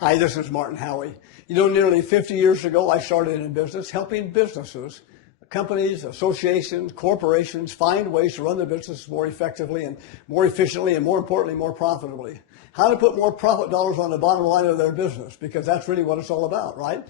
Hi, this is Martin Howey. You know, nearly 50 years ago, I started in business helping businesses, companies, associations, corporations find ways to run their businesses more effectively and more efficiently and, more importantly, more profitably. How to put more profit dollars on the bottom line of their business, because that's really what it's all about, right?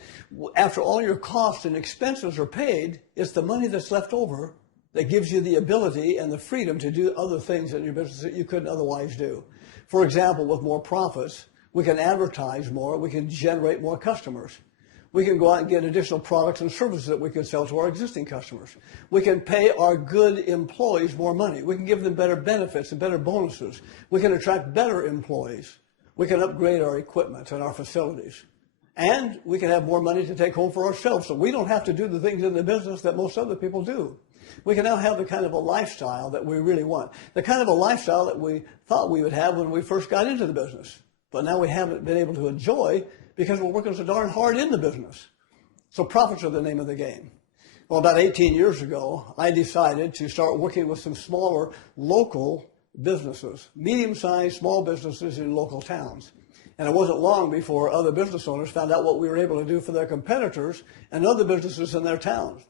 After all your costs and expenses are paid, it's the money that's left over that gives you the ability and the freedom to do other things in your business that you couldn't otherwise do. For example, with more profits, we can advertise more, we can generate more customers. We can go out and get additional products and services that we can sell to our existing customers. We can pay our good employees more money. We can give them better benefits and better bonuses. We can attract better employees. We can upgrade our equipment and our facilities. And we can have more money to take home for ourselves, so we don't have to do the things in the business that most other people do. We can now have the kind of a lifestyle that we really want, the kind of a lifestyle that we thought we would have when we first got into the business, but now we haven't been able to enjoy because we're working so darn hard in the business. So profits are the name of the game. Well, about 18 years ago, I decided to start working with some smaller local businesses, medium-sized small businesses in local towns. And it wasn't long before other business owners found out what we were able to do for their competitors and other businesses in their towns.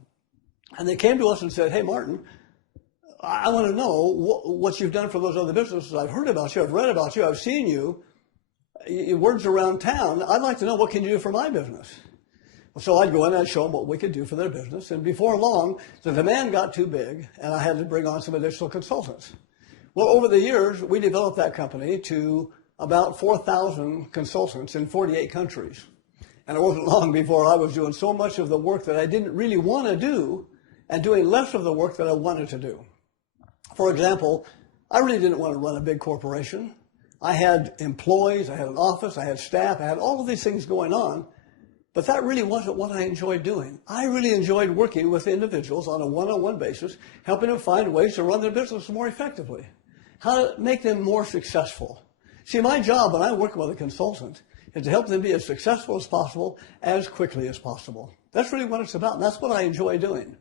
And they came to us and said, "Hey, Martin, I want to know what you've done for those other businesses. I've heard about you, I've read about you, I've seen you. Words around town. I'd like to know, what can you do for my business?" So I'd go in and I'd show them what we could do for their business. And before long, the demand got too big and I had to bring on some additional consultants. Well, over the years, we developed that company to about 4,000 consultants in 48 countries. And it wasn't long before I was doing so much of the work that I didn't really want to do and doing less of the work that I wanted to do. For example, I really didn't want to run a big corporation. I had employees, I had an office, I had staff, I had all of these things going on, but that really wasn't what I enjoyed doing. I really enjoyed working with individuals on a one-on-one basis, helping them find ways to run their business more effectively, how to make them more successful. See, my job when I work with a consultant is to help them be as successful as possible, as quickly as possible. That's really what it's about, and that's what I enjoy doing.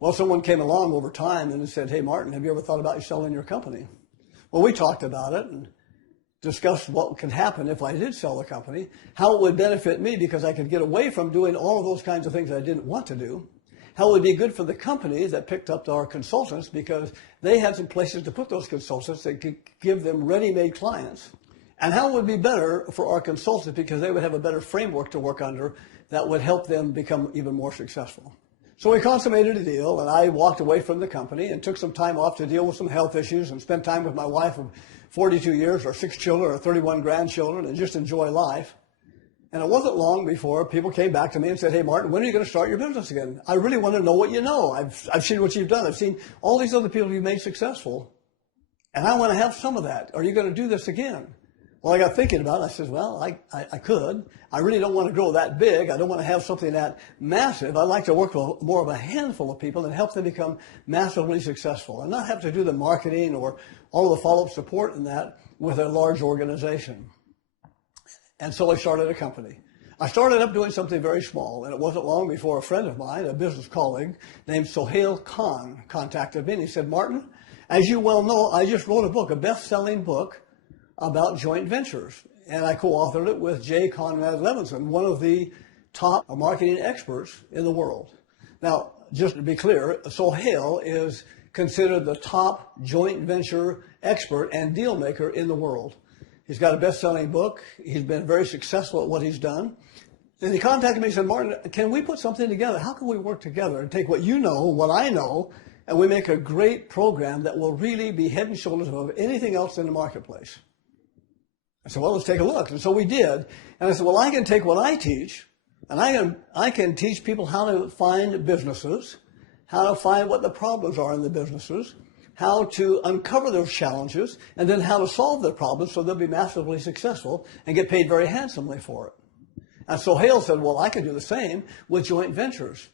Well, someone came along over time and said, "Hey, Martin, have you ever thought about selling your company?" Well, we talked about it and discussed what could happen if I did sell the company, how it would benefit me because I could get away from doing all of those kinds of things I didn't want to do, how it would be good for the company that picked up our consultants because they had some places to put those consultants that could give them ready-made clients, and how it would be better for our consultants because they would have a better framework to work under that would help them become even more successful. So we consummated a deal, and I walked away from the company and took some time off to deal with some health issues and spend time with my wife of 42 years, or 6 children, or 31 grandchildren, and just enjoy life. And it wasn't long before people came back to me and said, "Hey, Martin, when are you going to start your business again? I really want to know what you know. I've seen what you've done. I've seen all these other people you've made successful, and I want to have some of that. Are you going to do this again?" Well, I got thinking about it. I said, well, I could. I really don't want to grow that big. I don't want to have something that massive. I'd like to work with more of a handful of people and help them become massively successful and not have to do the marketing or all of the follow-up support in that with a large organization. And so I started a company. I started up doing something very small, and it wasn't long before a friend of mine, a business colleague named Sohail contacted me, and he said, "Martin, as you well know, I just wrote a book, a best-selling book about joint ventures, and I co-authored it with J. Conrad Levinson, one of the top marketing experts in the world." Now, just to be clear, Sohail is considered the top joint venture expert and deal maker in the world. He's got a best-selling book. He's been very successful at what he's done. And he contacted me and said, "Martin, can we put something together? How can we work together and take what you know, what I know, and we make a great program that will really be head and shoulders above anything else in the marketplace?" I said, "Well, let's take a look." And so we did. And I said, "Well, I can take what I teach, and I can teach people how to find businesses, how to find what the problems are in the businesses, how to uncover those challenges, and then how to solve their problems so they'll be massively successful and get paid very handsomely for it." And so Sohail said, "Well, I can do the same with joint ventures.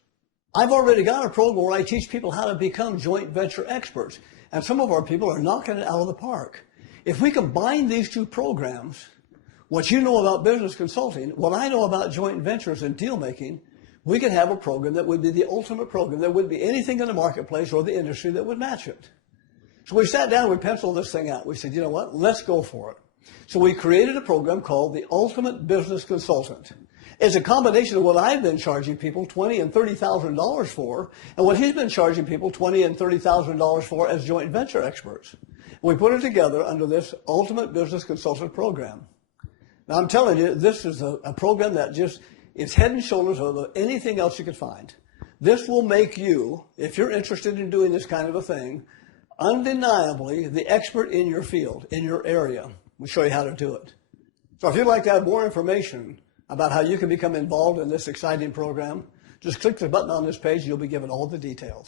I've already got a program where I teach people how to become joint venture experts, and some of our people are knocking it out of the park. If we combine these two programs, what you know about business consulting, what I know about joint ventures and deal making, we could have a program that would be the ultimate program. There wouldn't be anything in the marketplace or the industry that would match it." So we sat down, we penciled this thing out. We said, "You know what, let's go for it." So we created a program called the Ultimate Business Consultant. It's a combination of what I've been charging people $20,000 and $30,000 for, and what he's been charging people $20,000 and $30,000 for as joint venture experts. We put it together under this Ultimate Business Consultant program. Now I'm telling you, this is a program that just is head and shoulders over anything else you could find. This will make you, if you're interested in doing this kind of a thing, undeniably the expert in your field, in your area. We'll show you how to do it. So if you'd like to have more information about how you can become involved in this exciting program, just click the button on this page and you'll be given all the details.